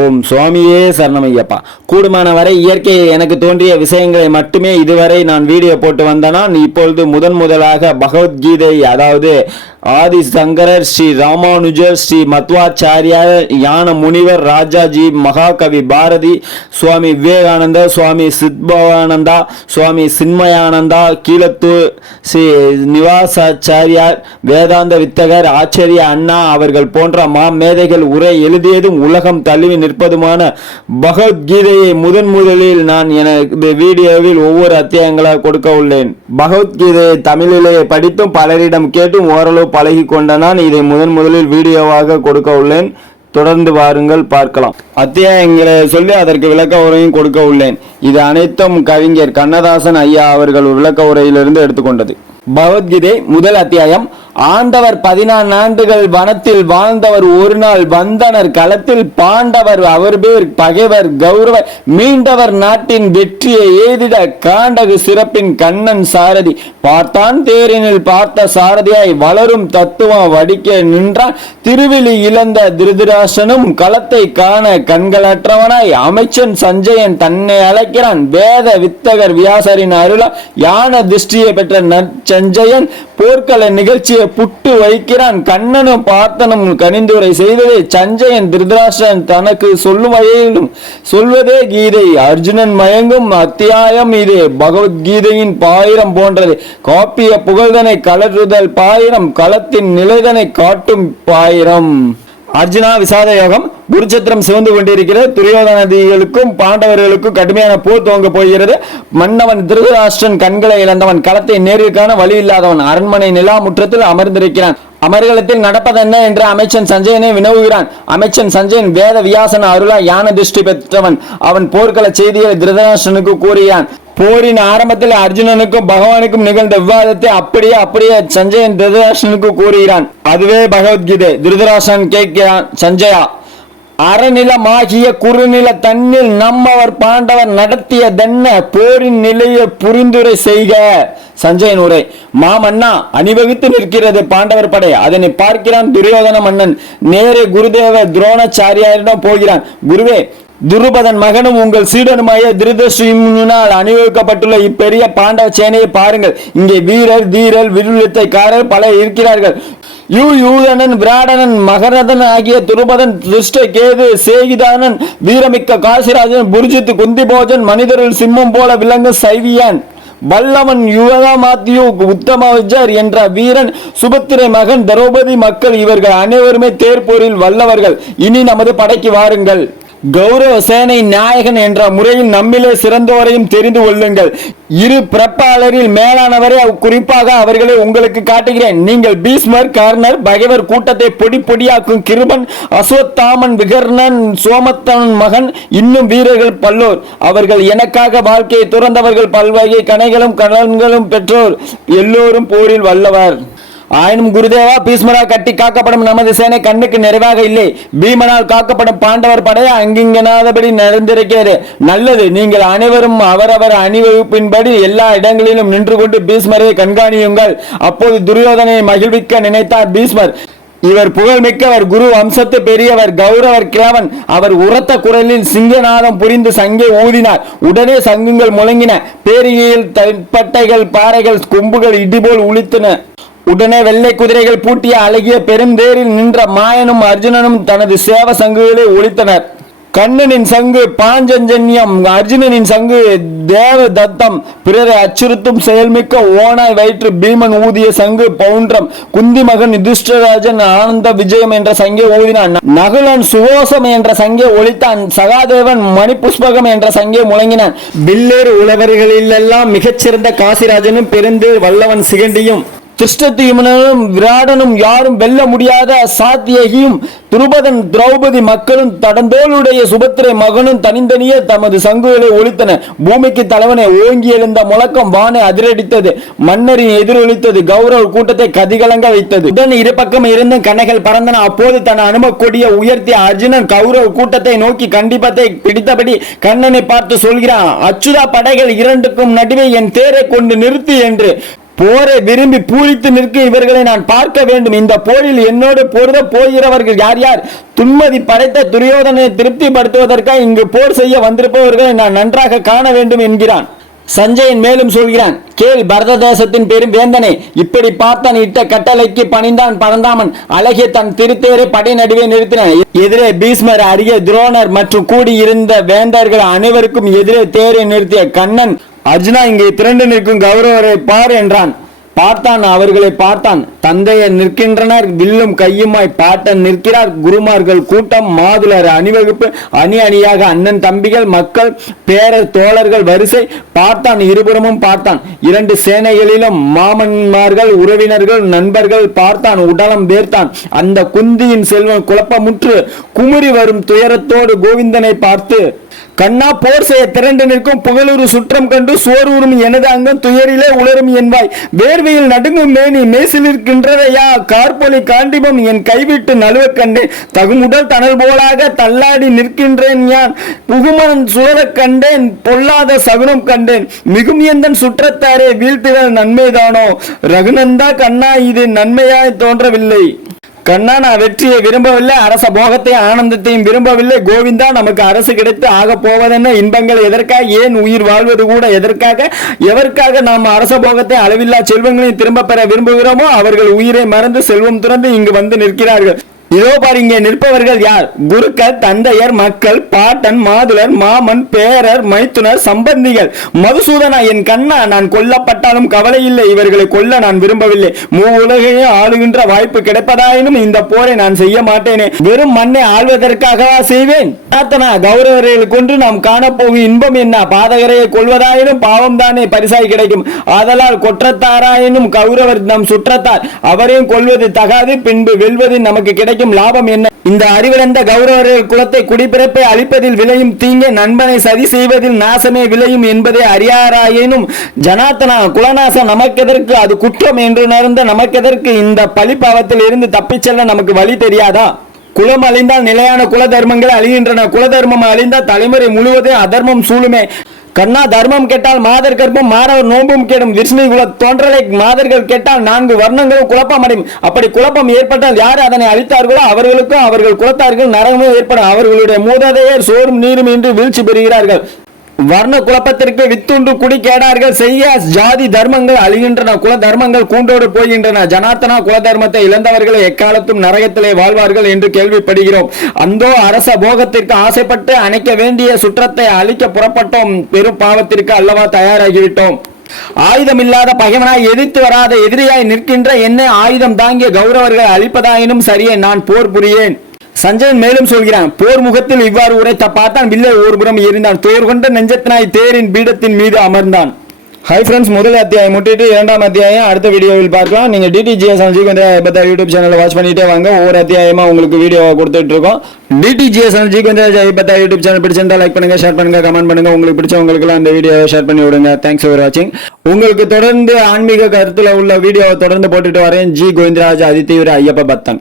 ஓம் சுவாமியே சரணமையப்பா. கூடுமான வரை இயற்கையை எனக்கு தோன்றிய விஷயங்களை மட்டுமே இதுவரை நான் வீடியோ போட்டு வந்தனா. இப்பொழுது முதலாக பகவத்கீதை, அதாவது ஆதி சங்கரர், ஸ்ரீ ராமானுஜர், ஸ்ரீ மத்வாச்சாரியார், ஞான முனிவர், ராஜாஜி, மகாகவி பாரதி, சுவாமி விவேகானந்தா, சுவாமி சித்பவானந்தா, சுவாமி சின்மயானந்தா, கீழத்தூர் ஸ்ரீ நிவாசாச்சாரியார், வேதாந்த வித்தகர் ஆச்சரிய அண்ணா அவர்கள் போன்ற மேதைகள் உரை எழுதியதும் உலகம் தழுவி நிற்பதுமான பகவத்கீதையை முதலில் நான் எனது வீடியோவில் ஒவ்வொரு அத்தியாயங்களாக கொடுக்க உள்ளேன். பகவத்கீதையை தமிழிலே படித்தும் பலரிடம் கேட்டும் ஓரளவு பழகி கொண்ட நான் இதை முதலில் வீடியோவாக கொடுக்க உள்ளேன். தொடர்ந்து வாருங்கள், பார்க்கலாம். அத்தியாயங்களை சொல்லி அதற்கு விளக்க உரையும் கொடுக்க உள்ளேன். இது அனைத்தும் கவிஞர் கண்ணதாசன் ஐயா அவர்கள் விளக்க உரையிலிருந்து எடுத்துக்கொண்டது. பகவத்கீதை முதல் அத்தியாயம். ஆண்டவர் 14 ஆண்டுகள் வனத்தில் வாழ்ந்தவர், ஒரு நாள் வந்தனர் களத்தில் பாண்டவர், அவர் பேர் பகைவர் கௌரவர், மீண்டவர் நாட்டின் வெற்றியை எய்திட காண்டகு சிறப்பின் கண்ணன் சாரதி, பார்த்தான் தேரினில் பார்த்த சாரதியாய் வளரும் தத்துவம் வடிக்க நின்றான், திருவிழி இழந்த திருதராசனும் களத்தை காண கண்களற்றவனாய் அமைச்சன் சஞ்சயன் தன்னை அழைக்கிறான், வேத வித்தகர் வியாசரின் அருளா யான திருஷ்டியை பெற்ற நற்சஞ்சயன் போர்க்கள நிகழ்ச்சியை புட்டு வைக்கிறான், கண்ணனும் பார்த்தனும் கனிந்துரை செய்ததே சஞ்சயன் திருதராஷ்டிரன் தனக்கு சொல்லும் வகையிலும் சொல்வதே கீதை, அர்ஜுனன் மயங்கும் அத்தியாயம் இதே, பகவத்கீதையின் பாயிரம் போன்றது, காப்பிய புகழ்தனை கலற்றுதல் பாயிரம், களத்தின் நிலைதனை காட்டும் பாயிரம். அர்ஜுனா விசாத யோகம். குருச்சத்திரம் சிவந்து கொண்டிருக்கிறது. துரியோதனதிகளுக்கும் பாண்டவர்களுக்கும் கடுமையான போர் துவங்க போகிறது. மன்னவன் திருதராஷ்டிரன் கண்களை இழந்தவன், களத்தை நேரில் காண வழி இல்லாதவன், அரண்மனை நிலா முற்றத்தில் அமர்ந்திருக்கிறான். அமர்களத்தில் நடப்பதென்ன என்று அமைச்சன் சஞ்சயனை வினவுகிறான். அமைச்சன் சஞ்சயன் வேத வியாசன அருளா யான திருஷ்டி பெற்றவன். அவன் போர்க்கள செய்தியை திருதராஷ்டிரனுக்கு கூறுகிறான். போரின் ஆரம்பத்தில் அர்ஜுனனுக்கும் பகவானுக்கும் நிகழ்ந்த விவாதத்தை அப்படியே சஞ்சயன் திருதராஷ்டிரனுக்கு கூறுகிறான். அதுவே பகவத்கீதை. திருதராஷ்டிரன் கேட்கிறான், சஞ்சயா, அறநிலமாகிய குறுநில தன்னில் நம்மவர் பாண்டவர் நடத்திய தென்ன போரின் நிலையை புரிந்துரை செய்க. சஞ்சயன் உரை. மாமன்னா, அணிவகுத்து நிற்கிறது பாண்டவர் படை. அதனை பார்க்கிறான் துரியோதன மன்னன். நேரே குருதேவ துரோணாச்சாரியாரிடம் போகிறான். குருவே, துருபதன் மகனும் உங்கள் சீடனுமாய திருதராஷ்டிரனால் அணிவகுக்கப்பட்டுள்ள இப்பெரிய பாண்டவ சேனையை பாருங்கள். இங்கே வீரர் தீரர் விருவித்தைக்காரர் பல இருக்கிறார்கள். யூதனன், விராடனன், மகரதன் ஆகிய துருபதன், துஷ்ட கேது, சேகிதானன், வீரமிக்க காசிராஜன், புர்ஜித், குந்திபோஜன், மனிதரில் சிம்மம் போல விளங்கும் சைவியான், வல்லவன் யுவமாத்தியு, உத்தமஜர் என்ற வீரன், சுபத்திரை மகன், திரௌபதி மக்கள், இவர்கள் அனைவருமே தேர்போரில் வல்லவர்கள். இனி நமது படைக்கு வாருங்கள். கௌரவ சேனை நாயகன் என்ற முறையில் நம்மிலே சிறந்தோரையும் தெரிந்து கொள்ளுங்கள். இரு பிறப்பாளரில் மேலானவரை குறிப்பாக அவர்களை உங்களுக்கு காட்டுகிறேன். நீங்கள் பீஷ்மர், கர்ணர், பகைவர் கூட்டத்தை பொடி பொடியாக்கும் கிருபன், அஸ்வத்தாமன், விகர்ணன், சோமத்தன் மகன், இன்னும் வீரர்கள் பல்லோர். அவர்கள் எனக்காக வாழ்க்கையை துறந்தவர்கள், பல்வகை கணைகளும் கடன்களும் பெற்றோர், எல்லோரும் போரில் வல்லவர். ஆயினும் குருதேவா, பீஷ்மரால் கட்டி காக்கப்படும் நமது சேனை கண்ணுக்கு நிறைவாக இல்லை. பீமனால் காக்கப்படும் பாண்டவர் படை அங்கிங்கனாதபடி நடந்திருக்கிறது. நல்லது, நீங்கள் அனைவரும் அவரவர் அணிவகுப்பின்படி எல்லா இடங்களிலும் நின்று கொண்டு பீஷ்மரை கண்காணியுங்கள். அப்போது துரியோதனை மகிழ்விக்க நினைத்தார் பீஷ்மர். இவர் புகழ்மிக்கவர், குரு வம்சத்து பெரியவர், கௌரவர் கிழவன். அவர் உரத்த குரலில் சிங்கநாதம் புரிந்து சங்கை ஊதினார். உடனே சங்குகள் முழங்கின. பேரிகையில் தற்பட்டைகள், பாறைகள், கொம்புகள் இடிபோல் உளித்தன. உடனே வெள்ளை குதிரைகள் பூட்டிய அழகிய பெருந்தேரில் நின்ற மாயனும் அர்ஜுனனும் தனது சேவ சங்குகளை ஒலித்தனர். கண்ணனின் சங்கு பாஞ்சஞ்சன்யம், அர்ஜுனனின் சங்கு தேவ தத்தம், பிறரை அச்சுறுத்தும் செயல்மிக்க ஓனாய் வயிற்று பீமன் ஊதிய சங்கு பவுன்றம், குந்தி மகன் யுதிஷ்டராஜன் ஆனந்த விஜயம் என்ற சங்கை ஊதினான். நகுலன் சுவோசம் என்ற சங்கை ஒலித்தான். சகாதேவன் மணிபுஷ்பகம் என்ற சங்கை முழங்கினான். பில்லேறு உழவர்களிலெல்லாம் மிகச்சிறந்த காசிராஜனும் பெருந்தேர் வல்லவன் சிகண்டியும், திருஷ்டத்யும்னனும் விராடனும் யாரும் வெல்ல முடியாத சாத்தியகியும், துருபதன், திரௌபதி மக்களும், தடந்தோளுடைய சுபத்திரை மகனும் தனித்தனியே தமது சங்குகளை ஒலித்தன. பூமிக்கு தலைவனை ஓங்கி எழுந்த முழக்கம் வானை அதிரடித்தது. மன்னரின் எதிரொலித்தது. கௌரவ கூட்டத்தை கதிகலங்க வைத்தது. உடன் இரு பக்கம் இருந்து கணைகள் பறந்தன. அப்போது தன் அனும கொடிய உயர்த்திய அர்ஜுனன் கௌரவ கூட்டத்தை நோக்கி கண்டிப்பத்தை பிடித்தபடி கண்ணனை பார்த்து சொல்கிறான், அச்சுதா, படைகள் இரண்டுக்கும் நடுவே என் தேரை கொண்டு நிறுத்தி என்று. போரை விரும்பி பூரித்து நிற்கும் இவர்களை நான் பார்க்க வேண்டும். இந்த போரில் என்னோடு பொருத போகிறவர்கள் யார் யார்? துன்மதி படைத்த துரியோதனை திருப்திப்படுத்துவதற்காக இங்கு போர் செய்ய வந்திருப்பவர்களை நான் நன்றாக காண வேண்டும் என்கிறான். சஞ்சயன் மேலும் சொல்கிறான், கேள் பரத தேசத்தின் பெரும் வேந்தனே, இப்படி பார்த்தான் இட்ட கட்டளைக்கு பணிந்தான் பரந்தாமன். அழகிய தன் திருத்தேரை படை நடுவே நிறுத்தினான். எதிரே பீஷ்மர், அருகே துரோணர் மற்றும் கூடியிருந்த வேந்தர்கள் அனைவருக்கும் எதிரே தேரை நிறுத்திய கண்ணன், அர்ஜுனா இங்கே திரண்டு நிற்கும் கௌரவரை பார் என்றான். பார்த்தான், அவர்களை பார்த்தான். தந்தையர் நிற்கின்றனர், வில்லும் கையுமாய் பாட்டன் நிற்கிறார். குருமார்கள் கூட்டம், மாதுளர் அணிவகுப்பு, அணி அணியாக அண்ணன் தம்பிகள், மக்கள், பேரர் தோழர்கள் வரிசை. பார்த்தான், இருபுறமும் பார்த்தான். இரண்டு சேனைகளிலும் மாமன்மார்கள், உறவினர்கள், நண்பர்கள். பார்த்தான், உடலம் வேர்த்தான். அந்த குந்தியின் செல்வன் குழப்பமுற்று குமுறி வரும் துயரத்தோடு கோவிந்தனை பார்த்து, கண்ணா, போர் செய்ய திரண்டு நிற்கும் புகழூர் சுற்றம் கண்டு சோர்வுறும் எனது அங்கம் துயரிலே உளரும் என்பாய். வேர்வையில் நடுங்கும் மேனி மேசிலிருக்கின்றதையா கார்பொலி காண்டிபம் என் கைவிட்டு நழுவ கண்டேன். தகுமுடல் தணல் போலாக தள்ளாடி நிற்கின்றேன். யான் புகுமன் சுழல கண்டேன், பொல்லாத சகுனம் கண்டேன். மிகும் எந்தன் சுற்றத்தாரே வீழ்த்திடல் நன்மைதானோ? ரகுநந்தா கண்ணா, இது நன்மையாய் தோன்றவில்லை. கண்ணா, நான் வெற்றியை விரும்பவில்லை, அரச போகத்தை ஆனந்தத்தையும் விரும்பவில்லை. கோவிந்தா, நமக்கு அரசு கிடைத்து ஆக போவதென்ன? இன்பங்கள் எதற்காக? ஏன் உயிர் வாழ்வது கூட எதற்காக? எதற்காக நாம் அரச போகத்தை அளவில்லா செல்வங்களையும் திரும்ப பெற விரும்புகிறோமோ அவர்கள் உயிரை மறந்து செல்வம் துறந்து இங்கு வந்து நிற்கிறார்கள். இதோ பாரு, இங்கே நிற்பவர்கள் யார்? குருக்கள், தந்தையர், மக்கள், பாட்டன், மாதுளர், மாமன், பேரர், மைத்துனர், சம்பந்திகள். மதுசூதனா, என் கண்ணா, நான் கொல்லப்பட்டாலும் கவலை இல்லை. இவர்களை கொல்ல நான் விரும்பவில்லை. உலகையும் ஆளுகின்ற வாய்ப்பு கிடைப்பதாயினும் இந்த போரை நான் செய்ய மாட்டேனே. வெறும் மண்ணை ஆள்வதற்காகவா செய்வேன்? கௌரவர்களை கொண்டு நாம் காணப்போகும் இன்பம் என்ன? பாதகரையை கொள்வதாயினும் பாவம் தானே பரிசாய் கிடைக்கும். ஆதலால் கொற்றத்தாராயினும் கௌரவர் நம் சுற்றத்தார், அவரையும் கொள்வது தகாது. பின்பு வெல்வது நமக்கு கிடைக்கும் லாபம் என்ன? இந்த அறிவிழந்த கௌரவர்கள் குலத்தை குடிப்பிறப்பை அழிப்பதில் விளையும் தீங்கே நண்பனை சதி செய்வதில் நாசமே விளையும் என்பதை அறியாராயினும் ஜனார்த்தனா, குலநாசம் நமக்கெதற்கு? அது குற்றம் என்று உணர்ந்த நமக்கெதற்கு? இந்த பழிப்பாவத்தில் இருந்து தப்பிச் செல்ல நமக்கு வழி தெரியாதா? குலம் அழிந்தால் நிலையான குல தர்மங்கள் அழிகின்றன. குல தர்மம் அழிந்தால் தலைமுறை முழுவதும் அதர்மம் சூழுமே. கண்ணா, தர்மம் கெட்டால் மாதர் கற்பும் மாணவர் நோம்பும் கெடும். விஷ்ணு குல தோன்றலை மாதர்கள் கெட்டால் 4 வர்ணங்களும் குழப்பம் அடையும். அப்படி குழப்பம் ஏற்பட்டால் யார் அதனை அழித்தார்களோ அவர்களுக்கும் அவர்கள் குலத்தார்கள் நரகமும் ஏற்படும். அவர்களுடைய மூதாதையர் சோறும் நீரும் இன்றி வீழ்ச்சி பெறுகிறார்கள். வர்ண குழப்பத்திற்கு வித்துண்டு குடி கேடார்கள் செய்ய ஜாதி தர்மங்கள் அழிகின்றன. குல தர்மங்கள் கூண்டோடு போகின்றன. ஜனார்த்தனா, குல தர்மத்தை இழந்தவர்களை எக்காலத்தும் நரகத்திலே வாழ்வார்கள் என்று கேள்விப்படுகிறோம். அந்தோ அரச போகத்திற்கு ஆசைப்பட்டு அணைக்க வேண்டிய சுற்றத்தை அழிக்க புறப்பட்டோம். பெரும் பாவத்திற்கு அல்லவா தயாராகிவிட்டோம். ஆயுதம் இல்லாத பகைவனாய் எதிர்த்து வராத எதிரியாய் நிற்கின்ற என்னை ஆயுதம் தாங்கிய கௌரவர்களை அழிப்பதாயினும் சரியே, நான் போர் புரியேன். சஞ்சயன் மேலும் சொல்கிறான், போர் முகத்தில் இவ்வாறு உரைத்த பார்த்தான். வில்லை ஒருபுறம் எறிந்தான். துயர் கொண்ட நெஞ்சத்தினாய் தேரின் பீடத்தின் மீது அமர்ந்தான். ஹாய் ஃப்ரெண்ட்ஸ், முதல் அத்தியாயம் முட்டிட்டு 2ஆம் அத்தியாயம் அடுத்த வீடியோவில் பார்க்கலாம். நீங்க டிடிஜிஎஸ் ஜிகேந்திரா யூடியூப் சேனலை வாட்ச் பண்ணிட்டே வாங்க. ஒவ்வொரு அத்தியாயமா உங்களுக்கு வீடியோ கொடுத்துட்டு இருக்கோம். டிடிஜிஎஸ் ஜிகேந்திரா யூடியூப் சேனல் பிடிச்சிருந்தா லைக் பண்ணுங்க, ஷேர் பண்ணுங்க, கமெண்ட் பண்ணுங்க. உங்களுக்கு பிடிச்சவங்களுக்கு அந்த வீடியோ ஷேர் பண்ணி விடுங்க. தேங்க்ஸ் ஃபார் வாட்சிங். உங்களுக்கு தொடர்ந்து ஆன்மீக கருத்துல உள்ள வீடியோவை தொடர்ந்து போட்டுட்டு வரேன். ஜி கோவிந்தராஜ் அதிதீவிர ஐயப்ப பக்தன்.